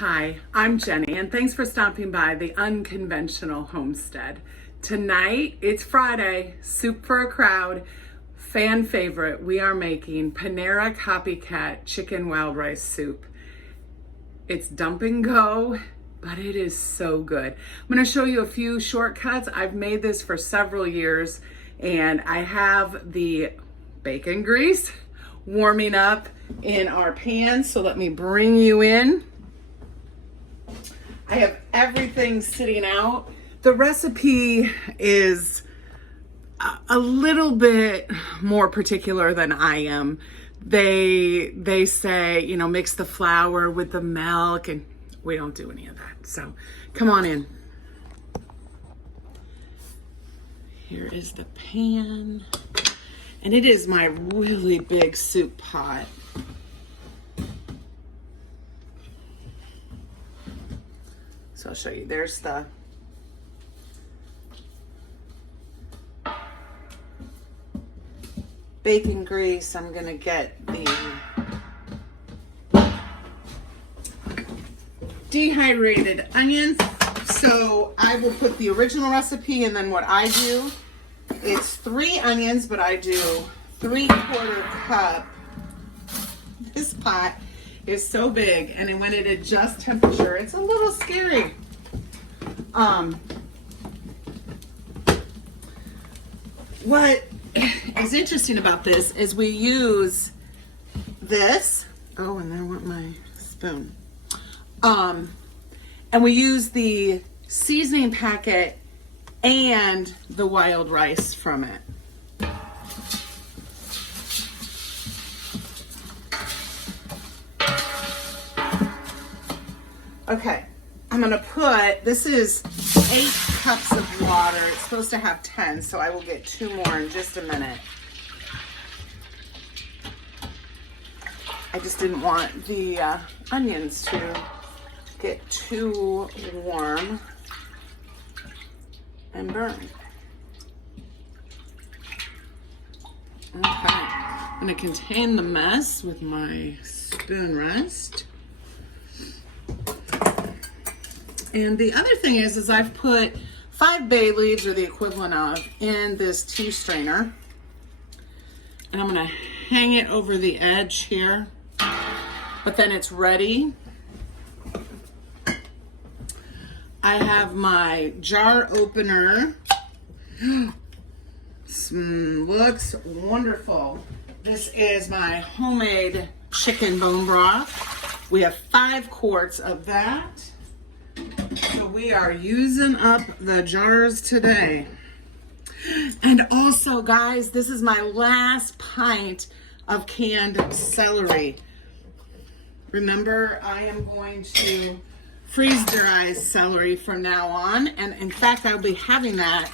Hi, I'm Jenny, and thanks for stopping by the Unconventional Homestead. Tonight, it's Friday, soup for a crowd, fan favorite. We are making Panera Copycat chicken wild rice soup. It's dump and go, but it is so good. I'm going to show you a few shortcuts. I've made this for several years, and I have the bacon grease warming up in our pan, so let me bring you in. I have everything sitting out. The recipe is a little bit more particular than I am. They say, you know, mix the flour with the milk, and we don't do any of that. So come on in. Here is the pan. And it is my really big soup pot. So I'll show you. There's the bacon grease. I'm gonna get the dehydrated onions. So I will put the original recipe, and then what I do, it's 3 onions, but I do 3/4 cup. This pot is so big, and when it adjusts temperature, it's a little scary. What is interesting about this is we use this. Oh, and I want my spoon. And we use the seasoning packet and the wild rice from it. Okay, I'm gonna put, this is 8 cups of water. It's supposed to have 10, so I will get 2 more in just a minute. I just didn't want the onions to get too warm and burn. Okay, I'm gonna contain the mess with my spoon rest. And the other thing is I've put 5 bay leaves, or the equivalent of, in this tea strainer. And I'm gonna hang it over the edge here, but then it's ready. I have my jar opener. Looks wonderful. This is my homemade chicken bone broth. We have 5 quarts of that. So we are using up the jars today. And also, guys, this is my last pint of canned celery. Remember, I am going to freeze dry celery from now on. And in fact, I'll be having that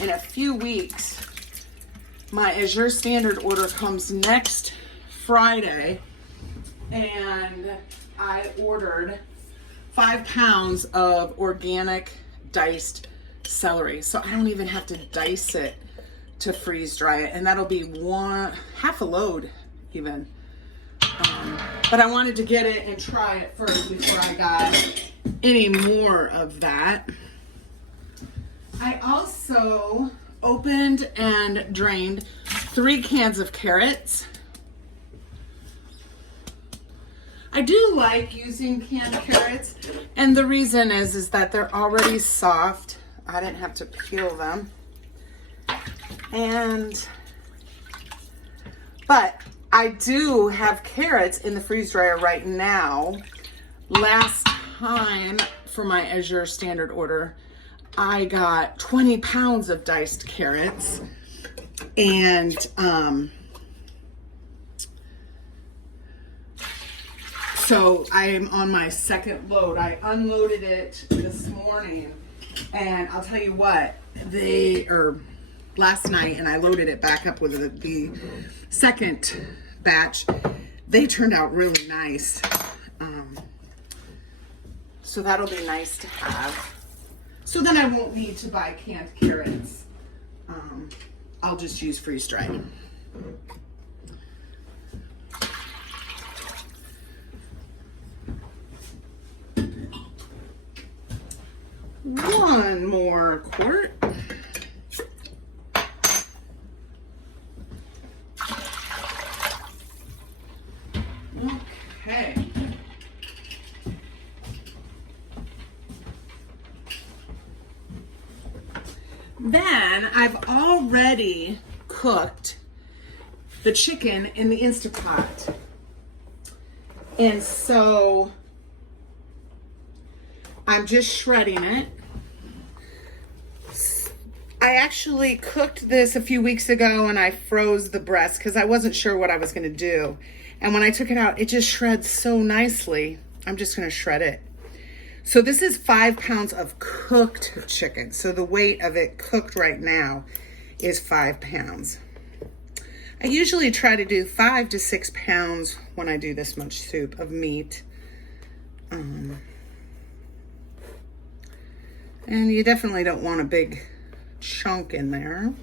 in a few weeks. My As Your Standard order comes next Friday. And I ordered 5 pounds of organic diced celery. So I don't even have to dice it to freeze dry it. And that'll be half a load even. But I wanted to get it and try it first before I got any more of that. I also opened and drained 3 cans of carrots. I do like using canned carrots, and the reason is that they're already soft. I didn't have to peel them. But I do have carrots in the freeze dryer right now. Last time for my As Your Standard order, I got 20 pounds of diced carrots, and so I am on my second load. I unloaded it this morning, and I'll tell you what, last night, and I loaded it back up with the second batch. They turned out really nice. So that'll be nice to have. So then I won't need to buy canned carrots. I'll just use freeze dried. quart. Okay. Then I've already cooked the chicken in the Instapot. And so I'm just shredding it. I actually cooked this a few weeks ago and I froze the breast because I wasn't sure what I was going to do. And when I took it out, it just shreds so nicely. I'm just going to shred it. So this is 5 pounds of cooked chicken. So the weight of it cooked right now is 5 pounds. I usually try to do 5 to 6 pounds when I do this much soup of meat. And you definitely don't want a big chunk in there.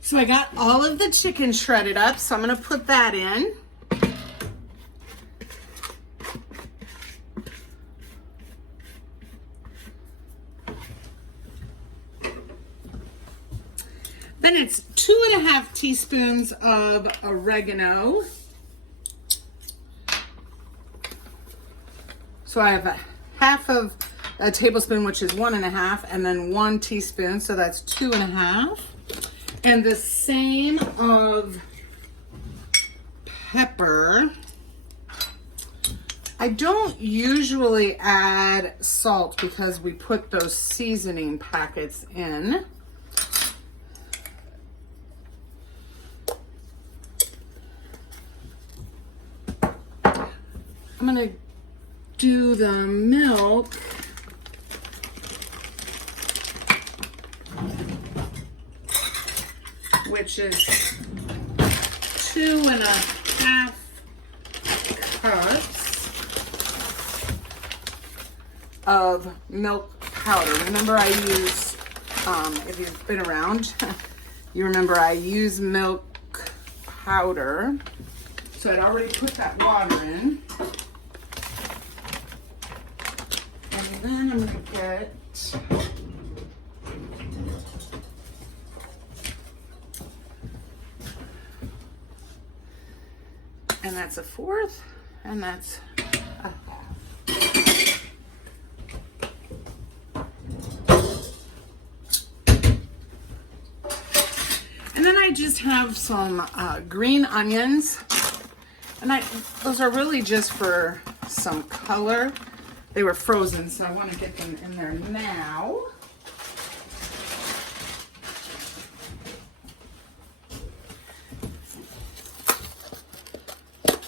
So I got all of the chicken shredded up, so I'm gonna put that in. Then it's 2.5 teaspoons of oregano. So I have half of a tablespoon, which is 1.5, and then 1 teaspoon, so that's 2.5. And the same of pepper. I don't usually add salt because we put those seasoning packets in. I'm gonna do the milk. Which is 2.5 cups of milk powder. Remember I use, if you've been around, you remember I use milk powder. So I'd already put that water in. And then I'm gonna get and that's 1/4, and that's 1/2. And then I just have some green onions, and those are really just for some color. They were frozen, so I want to get them in there now.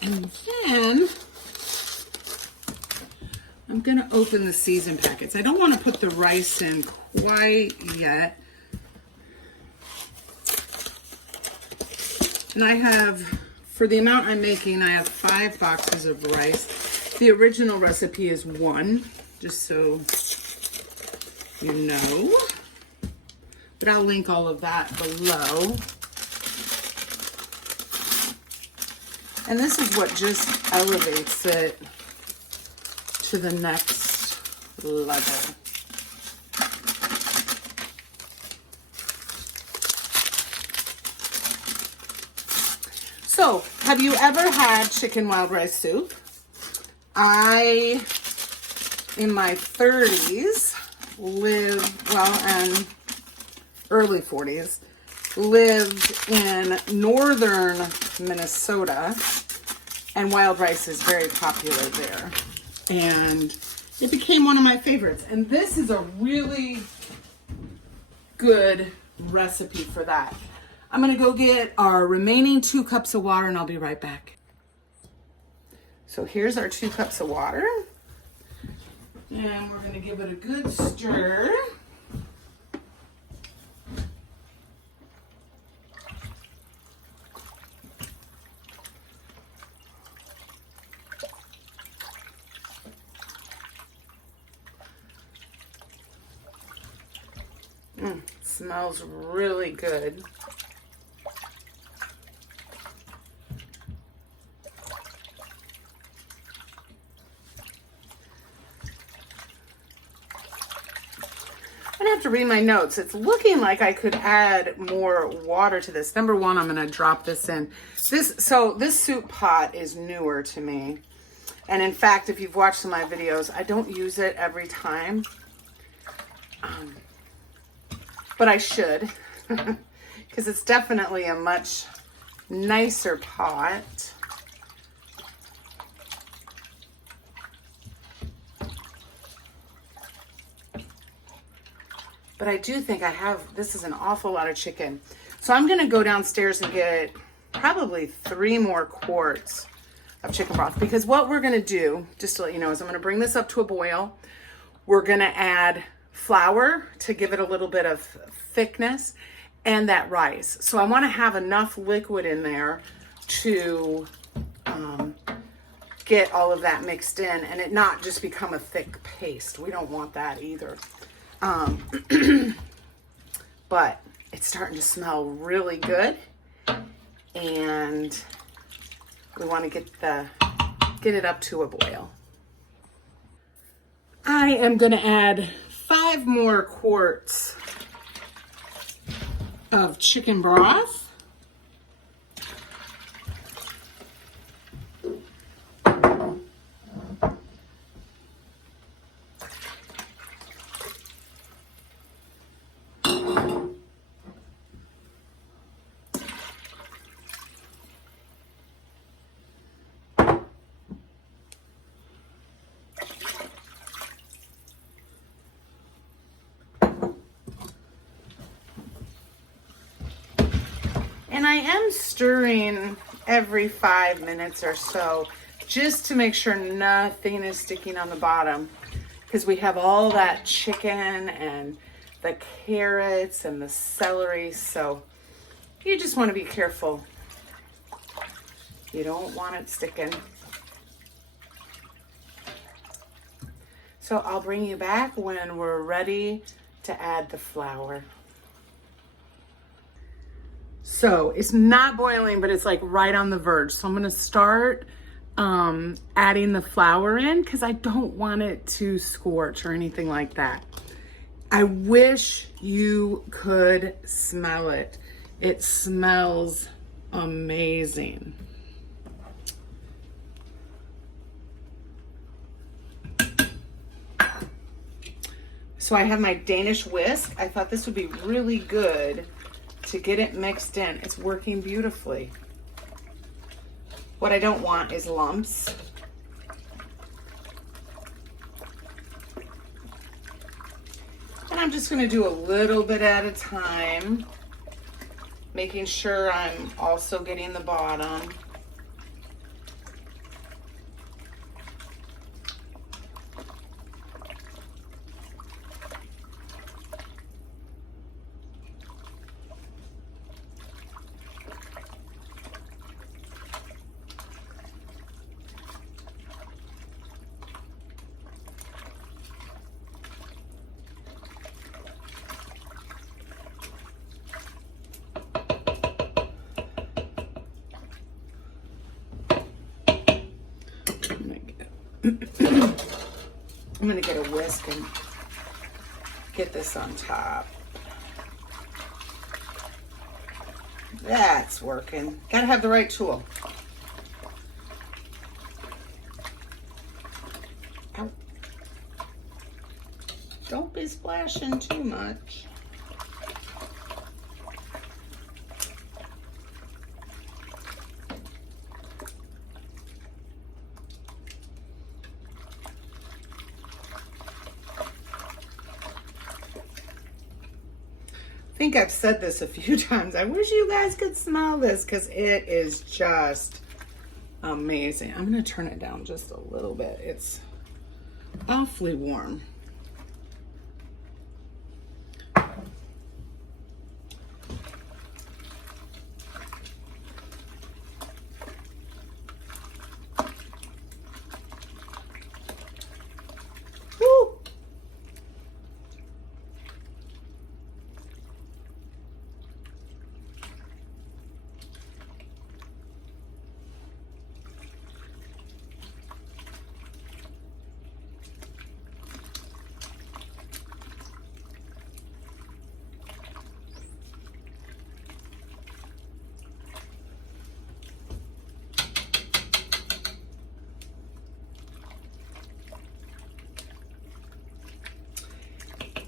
And then I'm going to open the season packets. I don't want to put the rice in quite yet. And I have, for the amount I'm making, I have 5 boxes of rice. The original recipe is 1, just so you know. But I'll link all of that below. And this is what just elevates it to the next level. So, have you ever had chicken wild rice soup? I, in my 30s, and early 40s, lived in northern Minnesota, and wild rice is very popular there. And it became one of my favorites. And this is a really good recipe for that. I'm gonna go get our remaining 2 cups of water and I'll be right back. So here's our 2 cups of water. And we're gonna give it a good stir. smells really good. I'm gonna have to read my notes. It's looking like I could add more water to this. Number one, I'm gonna drop this in. This soup pot is newer to me. And in fact, if you've watched some of my videos, I don't use it every time. But I should, because it's definitely a much nicer pot. But I do think this is an awful lot of chicken. So I'm gonna go downstairs and get probably 3 more quarts of chicken broth, because what we're gonna do, just to let you know, is I'm gonna bring this up to a boil. We're gonna add flour to give it a little bit of thickness, and that rice. So I wanna have enough liquid in there to get all of that mixed in and it not just become a thick paste. We don't want that either. But it's starting to smell really good, and we want to get it up to a boil. I am going to add 5 more quarts of chicken broth. And I am stirring every 5 minutes or so, just to make sure nothing is sticking on the bottom, because we have all that chicken and the carrots and the celery, so you just want to be careful. You don't want it sticking. So I'll bring you back when we're ready to add the flour. So it's not boiling, but it's like right on the verge. So I'm gonna start adding the flour in, because I don't want it to scorch or anything like that. I wish you could smell it. It smells amazing. So I have my Danish whisk. I thought this would be really good to get it mixed in. It's working beautifully. What I don't want is lumps. And I'm just gonna do a little bit at a time, making sure I'm also getting the bottom. I'm gonna get a whisk and get this on top. That's working. Gotta have the right tool. Ow. Don't be splashing too much. I think I've said this a few times. I wish you guys could smell this, because it is just amazing. I'm going to turn it down just a little bit. It's awfully warm.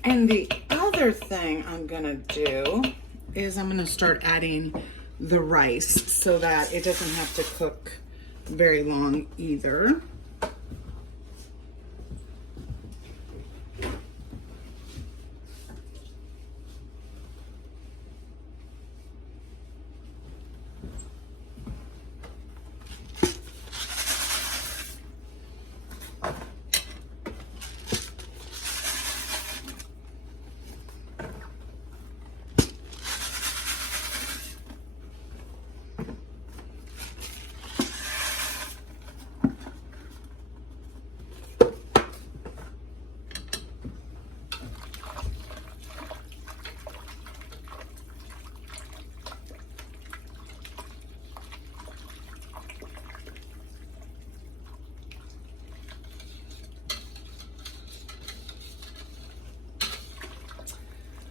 And the other thing I'm gonna do is I'm gonna start adding the rice so that it doesn't have to cook very long either.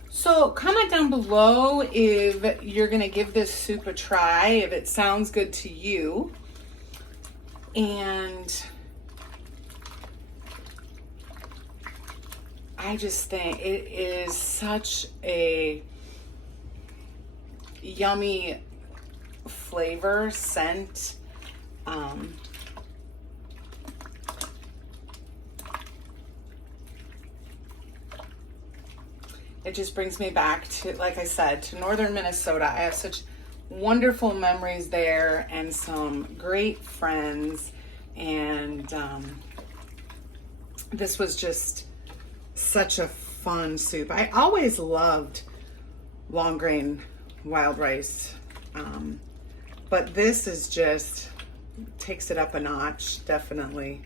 So comment down below if you're gonna give this soup a try, if it sounds good to you. And I just think it is such a yummy flavor, scent. It just brings me back to, like I said, to northern Minnesota. I have such wonderful memories there and some great friends. And this was just such a fun soup. I always loved long grain wild rice. But this is just, takes it up a notch, definitely.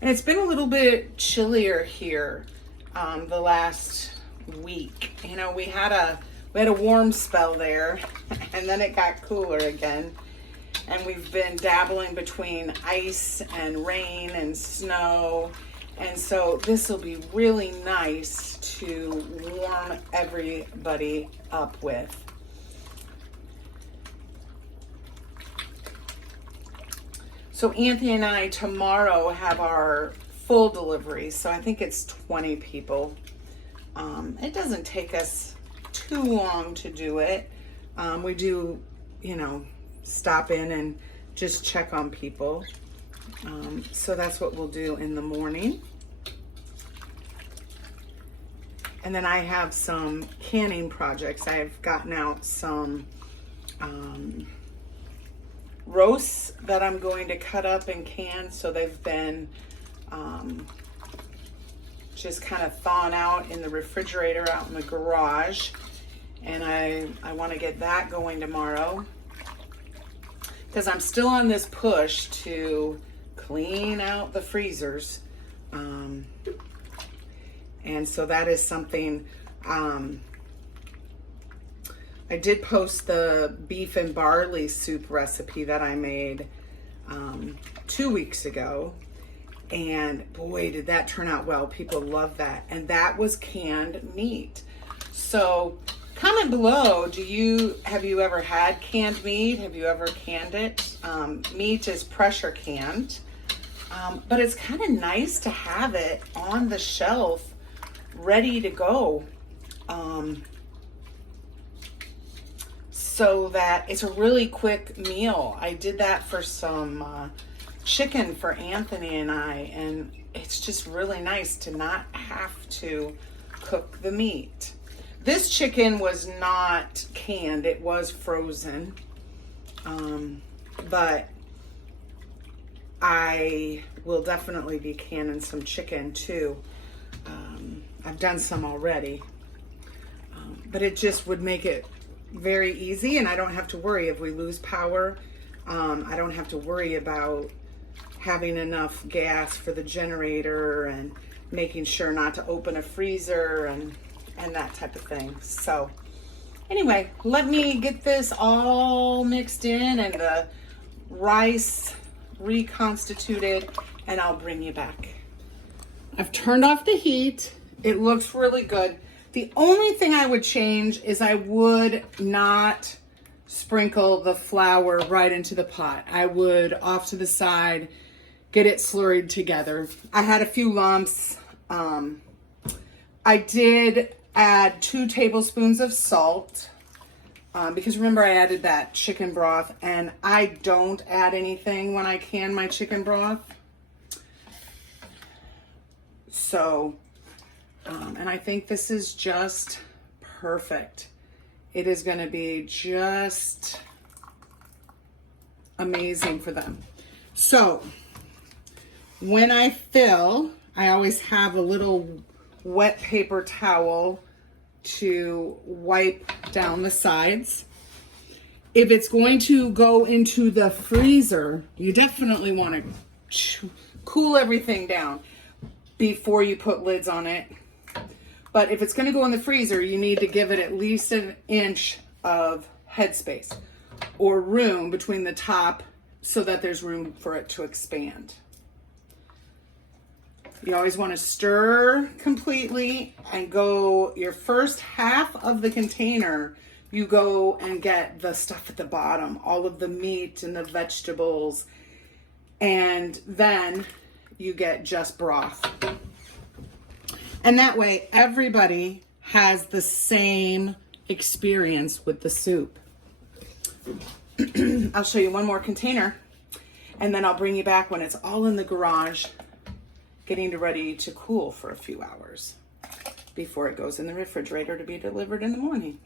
And it's been a little bit chillier here the last week. You know, we had a warm spell there, and then it got cooler again. And we've been dabbling between ice and rain and snow. And so this will be really nice to warm everybody up with. So Anthony and I tomorrow have our full delivery. So I think it's 20 people. It doesn't take us too long to do it. We do, you know, stop in and just check on people. So that's what we'll do in the morning. And then I have some canning projects. I've gotten out some roasts that I'm going to cut up and can. So they've been just kind of thawing out in the refrigerator out in the garage. And I want to get that going tomorrow, because I'm still on this push to clean out the freezers. And so that is something, I did post the beef and barley soup recipe that I made 2 weeks ago. And boy, did that turn out well. People love that. And that was canned meat. So comment below, have you ever had canned meat? Have you ever canned it? Meat is pressure canned, but it's kind of nice to have it on the shelf ready to go, so that it's a really quick meal. I did that for some chicken for Anthony and I, and it's just really nice to not have to cook the meat. This chicken was not canned, it was frozen, but I will definitely be canning some chicken too. I've done some already, but it just would make it very easy, and I don't have to worry if we lose power. I don't have to worry about having enough gas for the generator and making sure not to open a freezer and that type of thing. So anyway, let me get this all mixed in and the rice reconstituted, and I'll bring you back. I've turned off the heat. It looks really good. The only thing I would change is I would not sprinkle the flour right into the pot. I would off to the side, get it slurried together. I had a few lumps. I did add 2 tablespoons of salt because remember I added that chicken broth, and I don't add anything when I can my chicken broth. So, and I think this is just perfect. It is going to be just amazing for them. So, when I fill, I always have a little wet paper towel to wipe down the sides. If it's going to go into the freezer, you definitely want to cool everything down before you put lids on it. But if it's going to go in the freezer, you need to give it at least an inch of headspace or room between the top so that there's room for it to expand. You always want to stir completely and go your first half of the container. You go and get the stuff at the bottom, all of the meat and the vegetables, and then you get just broth. And that way everybody has the same experience with the soup. I'll show you one more container and then I'll bring you back when it's all in the garage, getting ready to cool for a few hours before it goes in the refrigerator to be delivered in the morning.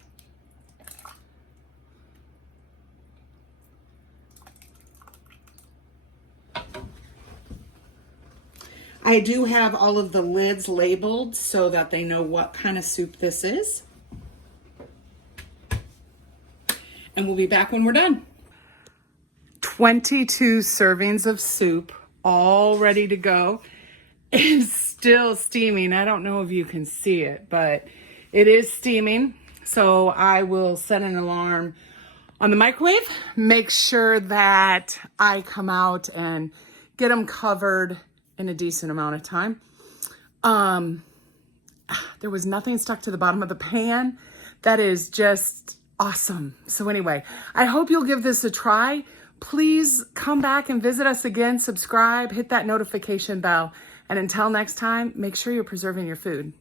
I do have all of the lids labeled so that they know what kind of soup this is. And we'll be back when we're done. 22 servings of soup, all ready to go. It's still steaming. I don't know if you can see it, but it is steaming. So I will set an alarm on the microwave. Make sure that I come out and get them covered in a decent amount of time. There was nothing stuck to the bottom of the pan. That is just awesome. So anyway, I hope you'll give this a try. Please come back and visit us again, subscribe, hit that notification bell. And until next time, make sure you're preserving your food.